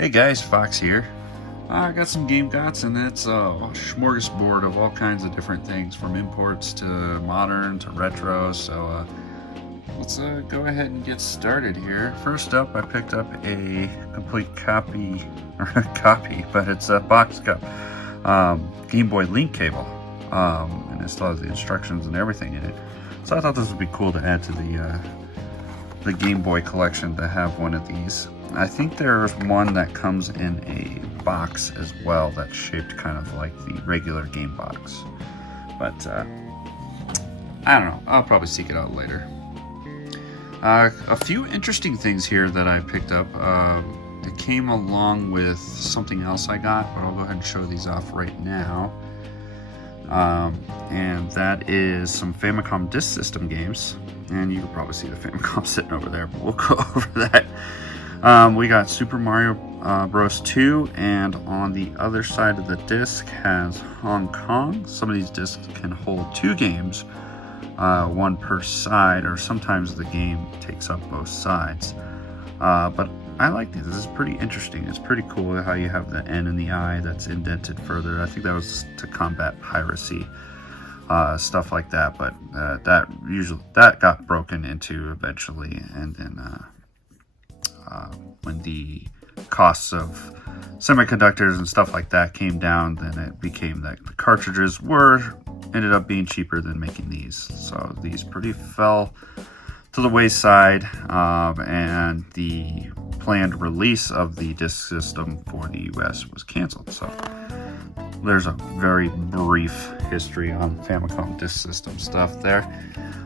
Hey guys, Fox here. I got some Game Gots, and it's a smorgasbord of all kinds of different things, from imports to modern to retro. So let's go ahead and get started here. First up, I picked up a complete copy, but it's a box cup, Game Boy Link cable, and it still has the instructions and everything in it. So I thought this would be cool to add to the Game Boy collection to have one of these. I think there's one that comes in a box as well that's shaped kind of like the regular game box. But I don't know, I'll probably seek it out later. A few interesting things here that I picked up. It came along with something else I got, but I'll go ahead and show these off right now. And that is some Famicom Disk System games. And you can probably see the Famicom sitting over there, but we'll go over that. We got Super Mario Bros. 2, and on the other side of the disc has Hong Kong. Some of these discs can hold 2 games, one per side, or sometimes the game takes up both sides. But I like these. This is pretty interesting. It's pretty cool how you have the N and the I that's indented further. I think that was to combat piracy, stuff like that. But that got broken into eventually, and then when the costs of semiconductors and stuff like that came down, then it became that the cartridges ended up being cheaper than making these. So these pretty fell to the wayside, and the planned release of the disc system for the US was canceled. So there's a very brief history on Famicom Disk System stuff there.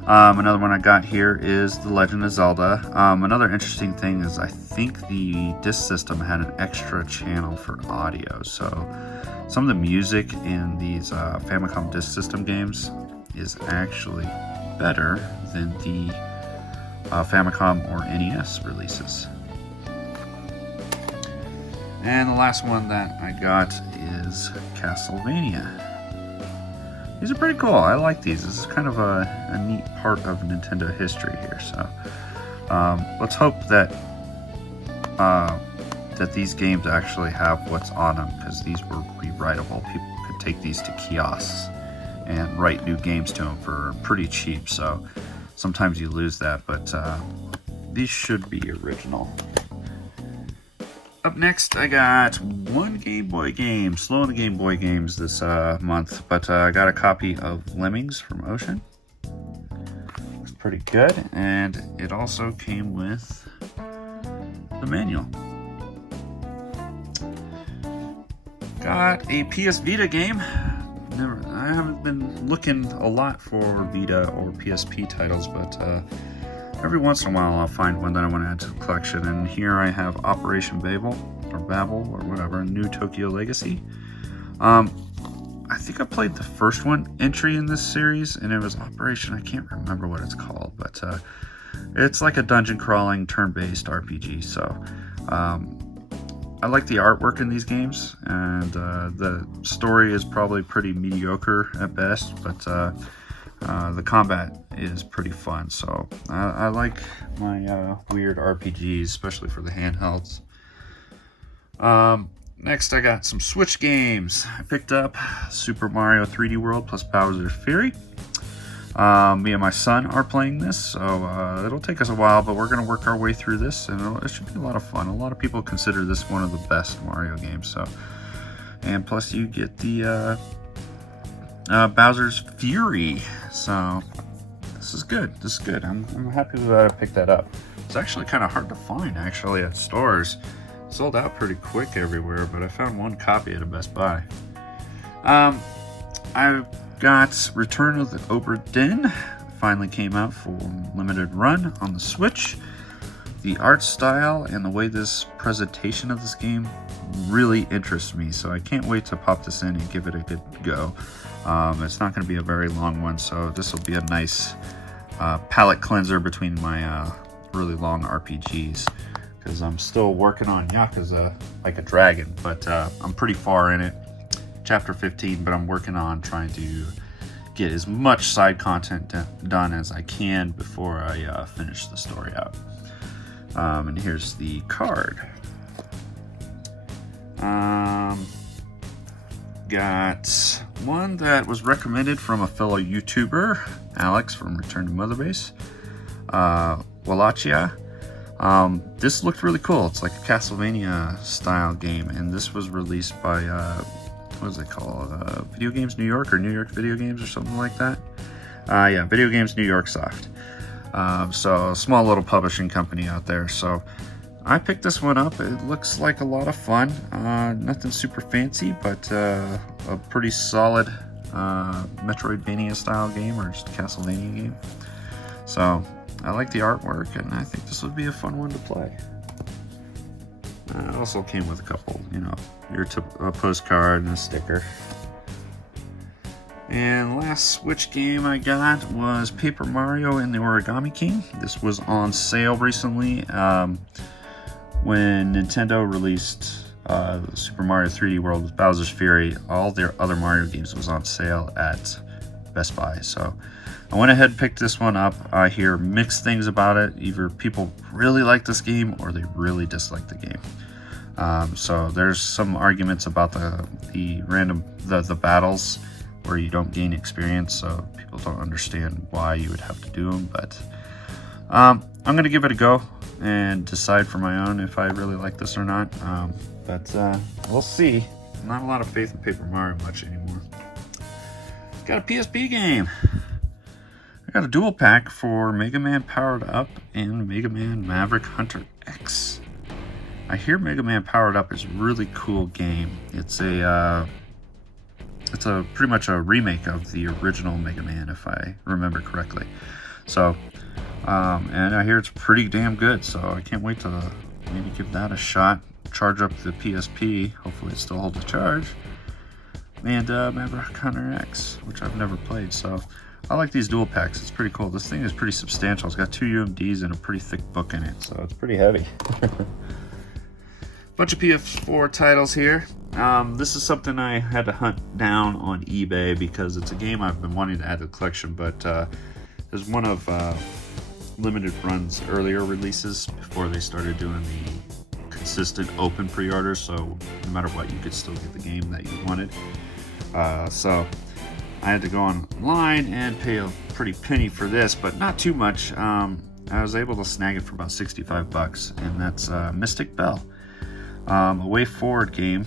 Another one I got here is the Legend of Zelda. Another interesting thing is I think the disc system had an extra channel for audio. So some of the music in these Famicom Disk System games is actually better than the Famicom or NES releases. And the last one that I got is Castlevania. These are pretty cool. I like these. This is kind of a neat part of Nintendo history here. So let's hope that that these games actually have what's on them, because these were rewritable. People could take these to kiosks and write new games to them for pretty cheap. So sometimes you lose that, but these should be original. Up next, I got one Game Boy game. Slow on the Game Boy games this month, but I got a copy of Lemmings from Ocean. It's pretty good, and it also came with the manual. Got a PS Vita game. I haven't been looking a lot for Vita or PSP titles, but every once in a while I'll find one that I want to add to the collection, and here I have Operation Babel, or whatever, New Tokyo Legacy. I think I played the first entry in this series, and it was Operation, I can't remember what it's called, but it's like a dungeon crawling turn-based RPG, so I like the artwork in these games, and the story is probably pretty mediocre at best, but the combat is pretty fun. So I like my weird RPGs, especially for the handhelds. Next, I got some Switch games. I picked up Super Mario 3D World plus Bowser's Fury. Me and my son are playing this, so it'll take us a while, but we're going to work our way through this, and it should be a lot of fun. A lot of people consider this one of the best Mario games. So, and plus you get the Bowser's Fury, so this is good. I'm happy that I picked that up. It's actually kind of hard to find actually at stores. It sold out pretty quick everywhere, but I found one copy at a Best Buy. I've got Return of the Overden. Finally came out for limited run on the Switch. The art style and the way this presentation of this game really interests me, so I can't wait to pop this in and give it a good go. It's not going to be a very long one, so this will be a nice palate cleanser between my really long RPGs, because I'm still working on Yakuza Like a Dragon, but I'm pretty far in it. Chapter 15, but I'm working on trying to get as much side content done as I can before I finish the story out. And here's the card. Got one that was recommended from a fellow YouTuber, Alex from Return to Mother Base. Wallachia. This looked really cool. It's like a Castlevania style game, and this was released by what is it called? Video Games New York, or New York Video Games, or something like that. Yeah, Video Games New York Soft. So a small little publishing company out there. So I picked this one up. It looks like a lot of fun. Nothing super fancy, but a pretty solid Metroidvania style game, or just a Castlevania game. So I like the artwork, and I think this would be a fun one to play. It also came with a couple, a postcard and a sticker. And last Switch game I got was Paper Mario and the Origami King. This was on sale recently when Nintendo released Super Mario 3D World with Bowser's Fury. All their other Mario games was on sale at Best Buy, so I went ahead and picked this one up. I hear mixed things about it. Either people really like this game or they really dislike the game. So there's some arguments about the battles where you don't gain experience, so people don't understand why you would have to do them. But I'm gonna give it a go and decide for my own if I really like this or not. But we'll see. Not a lot of faith in Paper Mario much anymore. Got a PSP game. I got a dual pack for Mega Man Powered Up and Mega Man Maverick Hunter X. I hear Mega Man Powered Up is a really cool game. It's a pretty much a remake of the original Mega Man, if I remember correctly. So, and I hear it's pretty damn good. So I can't wait to maybe give that a shot. Charge up the PSP. Hopefully it still holds a charge. And Maverick Hunter X, which I've never played. So I like these dual packs. It's pretty cool. This thing is pretty substantial. It's got 2 UMDs and a pretty thick book in it, so it's pretty heavy. Bunch of PS4 titles here. This is something I had to hunt down on eBay because it's a game I've been wanting to add to the collection, but there's one of Limited Run's earlier releases before they started doing the consistent open pre-orders, so no matter what, you could still get the game that you wanted. So I had to go online and pay a pretty penny for this, but not too much. I was able to snag it for about $65, and that's Mystic Bell. A Way Forward game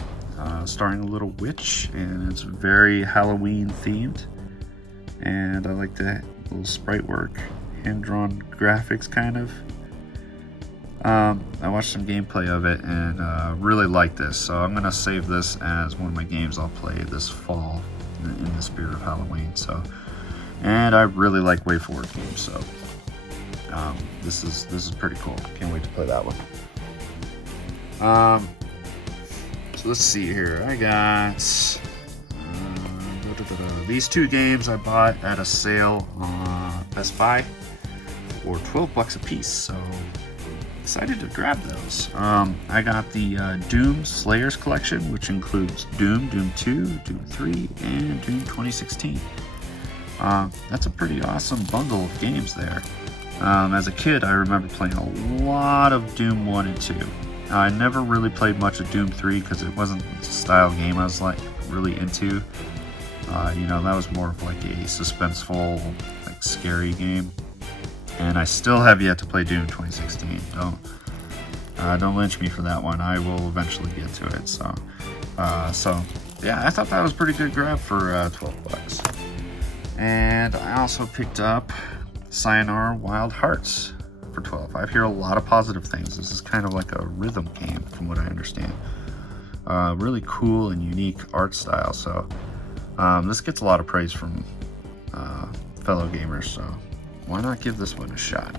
starring a little witch, and it's very Halloween themed. And I like the little sprite work, hand-drawn graphics kind of. I watched some gameplay of it and really like this, so I'm gonna save this as one of my games I'll play this fall in the spirit of Halloween. So, and I really like Way Forward games, so this is pretty cool. Can't wait to play that one. So let's see here. I got these 2 games I bought at a sale on Best Buy for $12 a piece. So excited to grab those. I got the Doom Slayers collection, which includes Doom, Doom 2, Doom 3, and Doom 2016. That's a pretty awesome bundle of games there. As a kid, I remember playing a lot of Doom 1 and 2. I never really played much of Doom 3 because it wasn't the style game I was like really into. That was more of like a suspenseful, like scary game. And I still have yet to play Doom 2016. Don't lynch me for that one. I will eventually get to it. So yeah, I thought that was a pretty good grab for $12. And I also picked up Sayonara Wild Hearts for $12. I hear a lot of positive things. This is kind of like a rhythm game, from what I understand. Really cool and unique art style. So this gets a lot of praise from fellow gamers. So why not give this one a shot?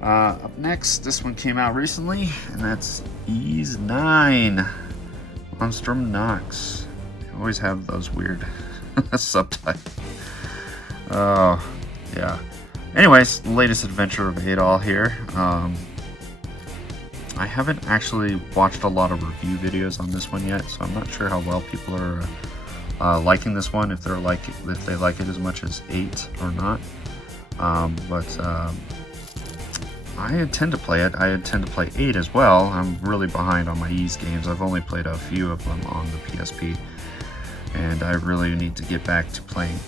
Up next, this one came out recently, and that's Ys 9 Monstrum Nox. I always have those weird subtitles. Oh, yeah. Anyways, the latest adventure of Adol here. I haven't actually watched a lot of review videos on this one yet, so I'm not sure how well people are liking this one, if they like it as much as 8 or not. But I intend to play it. I intend to play 8 as well. I'm really behind on my Ys games. I've only played a few of them on the PSP, and I really need to get back to playing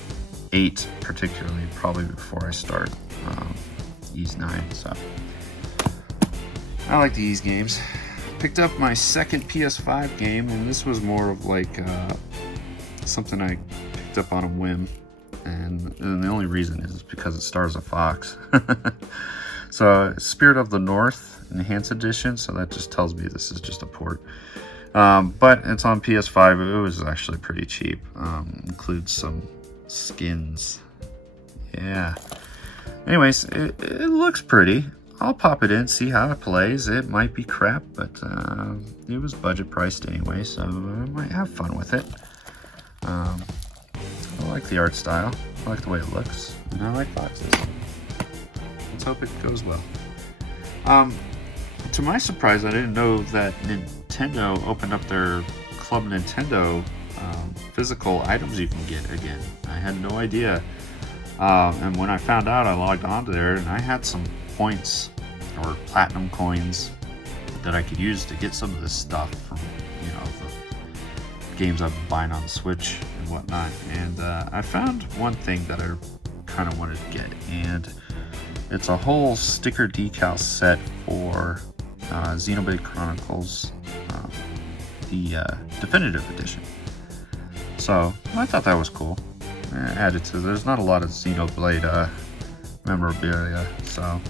8, particularly, probably before I start Ys 9. So I like the Ys games. Picked up my second PS5 game, and this was more of like something I picked up on a whim, and the only reason is because it stars a fox. So Spirit of the North Enhanced Edition, so that just tells me this is just a port. But it's on PS5. It was actually pretty cheap. Includes some skins. Yeah. Anyways, it looks pretty. I'll pop it in, see how it plays. It might be crap, but it was budget priced anyway, so I might have fun with it. I like the art style. I like the way it looks. And I like foxes. Let's hope it goes well. To my surprise, I didn't know that Nintendo opened up their Club Nintendo physical items you can get again. I had no idea. And when I found out, I logged onto there, and I had some points or platinum coins that I could use to get some of this stuff from, you know, the games I've been buying on the Switch and whatnot. And I found one thing that I kind of wanted to get, and it's a whole sticker decal set for Xenoblade Chronicles, the definitive edition. So I thought that was cool. Added to, there's not a lot of Xenoblade memorabilia, so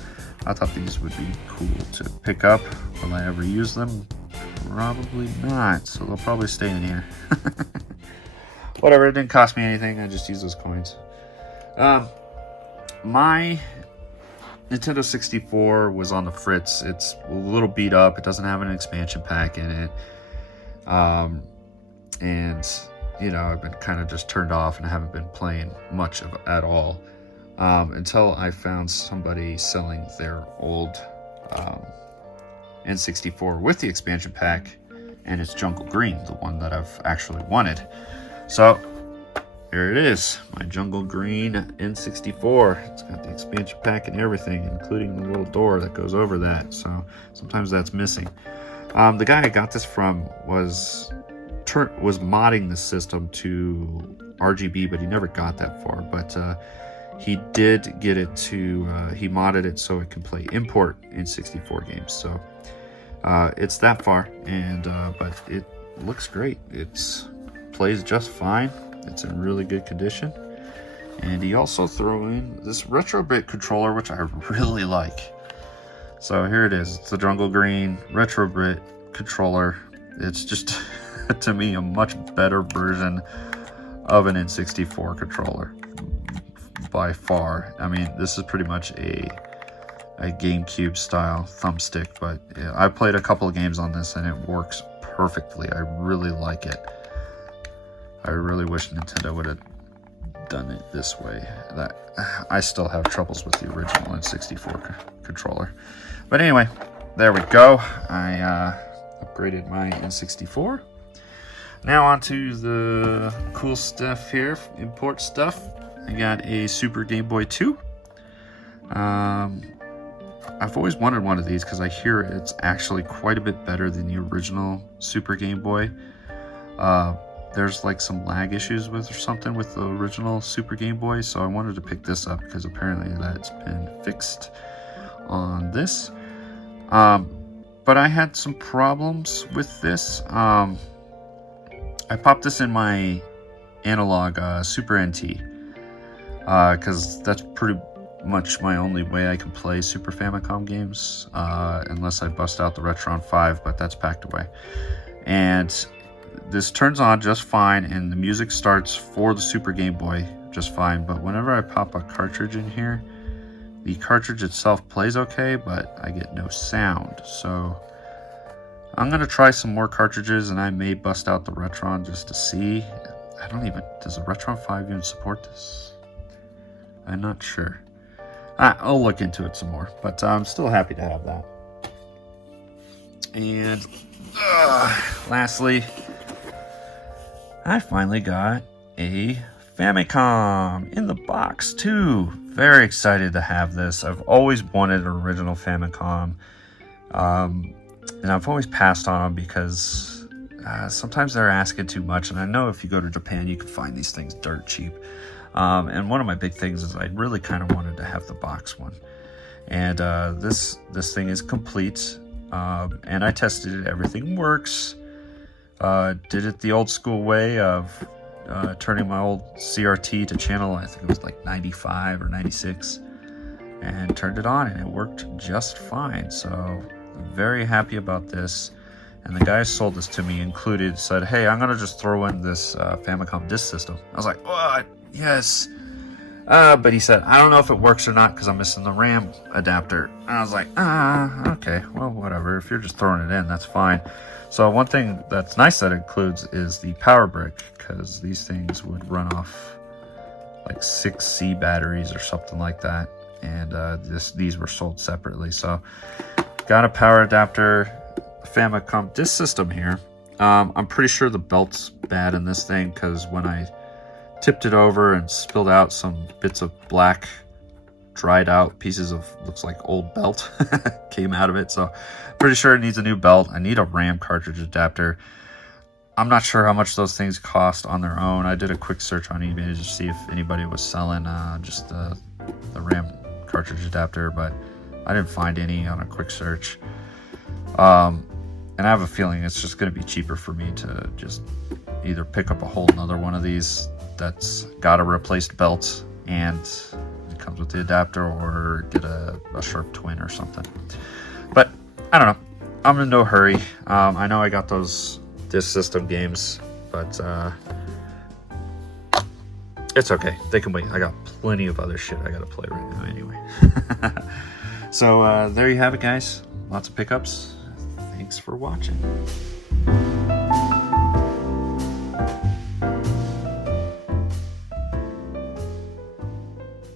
I thought these would be cool to pick up. Will I ever use them? Probably not, so they'll probably stay in here. Whatever, it didn't cost me anything, I just used those coins. My Nintendo 64 was on the fritz. It's a little beat up, it doesn't have an expansion pack in it. And you know, I've been kind of just turned off and I haven't been playing much of it at all. Until I found somebody selling their old N64 with the expansion pack, and it's Jungle Green, the one that I've actually wanted. So here it is, my Jungle Green N64. It's got the expansion pack and everything, including the little door that goes over that. So sometimes that's missing. The guy I got this from was modding the system to RGB, but he never got that far. But he did get it to, he modded it so it can play import in 64 games. So it's that far, and but it looks great. It plays just fine. It's in really good condition. And he also threw in this retro Brit controller, which I really like. So here it is. It's the Jungle Green retro Brit controller. It's just to me a much better version of an N64 controller by far. I mean, this is pretty much a GameCube style thumbstick, but yeah, I played a couple of games on this and it works perfectly. I really like it. I really wish Nintendo would have done it this way. That I still have troubles with the original N64 controller. But anyway, there we go. I upgraded my N64. Now onto the cool stuff here, import stuff. I got a Super Game Boy 2. I've always wanted one of these because I hear it's actually quite a bit better than the original Super Game Boy. There's like some lag issues with or something with the original Super Game Boy, so I wanted to pick this up because apparently that's been fixed on this. But I had some problems with this. I popped this in my analog Super NT because that's pretty much my only way I can play Super Famicom games, unless I bust out the Retron 5, but that's packed away. And this turns on just fine, and the music starts for the Super Game Boy just fine, but whenever I pop a cartridge in here, the cartridge itself plays okay, but I get no sound. So I'm going to try some more cartridges, and I may bust out the Retron just to see. Does the Retron 5 even support this? I'm not sure. I'll look into it some more, but I'm still happy to have that. And lastly, I finally got a Famicom in the box too. Very excited to have this. I've always wanted an original Famicom, and I've always passed on them because sometimes they're asking too much. And I know if you go to Japan, you can find these things dirt cheap. And one of my big things is I really kind of wanted to have the box one. And this thing is complete. And I tested it. Everything works. Did it the old school way of turning my old CRT to channel, I think it was like 95 or 96, and turned it on, and it worked just fine. So I'm very happy about this. And the guy who sold this to me said, hey, I'm gonna just throw in this Famicom disk system. I was like, what? Yes. But he said, I don't know if it works or not because I'm missing the RAM adapter. And I was like, okay, well, whatever. If you're just throwing it in, that's fine. So one thing that's nice that it includes is the power brick, because these things would run off like 6C batteries or something like that. And these were sold separately. So got a power adapter, Famicom disk system here. I'm pretty sure the belt's bad in this thing because when I tipped it over and spilled out some bits of black, dried out pieces of, looks like old belt came out of it. So pretty sure it needs a new belt. I need a RAM cartridge adapter. I'm not sure how much those things cost on their own. I did a quick search on eBay to see if anybody was selling just the RAM cartridge adapter, but I didn't find any on a quick search. And I have a feeling it's just going to be cheaper for me to just either pick up a whole nother one of these that's got a replaced belt and it comes with the adapter, or get a Sharp Twin or something. But I don't know. I'm in no hurry. I know I got those disk system games, but it's okay. They can wait. I got plenty of other shit I got to play right now anyway. So there you have it, guys. Lots of pickups. Thanks for watching.